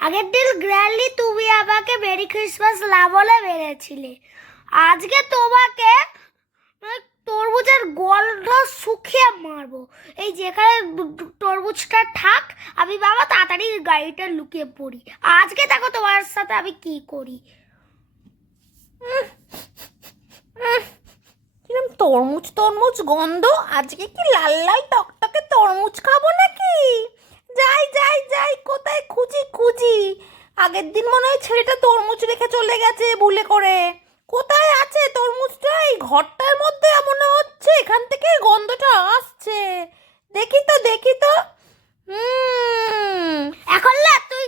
আগের দিন গ্র্যান্ডলি তুমি আমাকে মেরি ক্রিসমাস না বলে মেরেছিলে। আজকে তোমাকে তরমুজের গন্ধ শুকিয়ে মারবো। এই যেখানে তরমুজটা থাক, আমি বাবা তাড়াতাড়ি গাড়িটা লুকিয়ে পড়ি। আজকে দেখো তোমার সাথে আমি কি করি। কিরম তরমুজ তরমুজ গন্ধ, আজকে কি লাল লাল টকটকে তরমুজ খাবো নাকি? যাই যাই যাই, কোথায় খুঁজি খুঁজি। আগের দিন মনে হয় ছেলেটা তরমুজ রেখে চলে গেছে ভুলে করে। কোথায় আছে তরমুজটা? এই ঘরটার মধ্যে মনে হচ্ছে এখান থেকে গন্ধটা আসছে। দেখি তো দেখি তো। এখন না তুই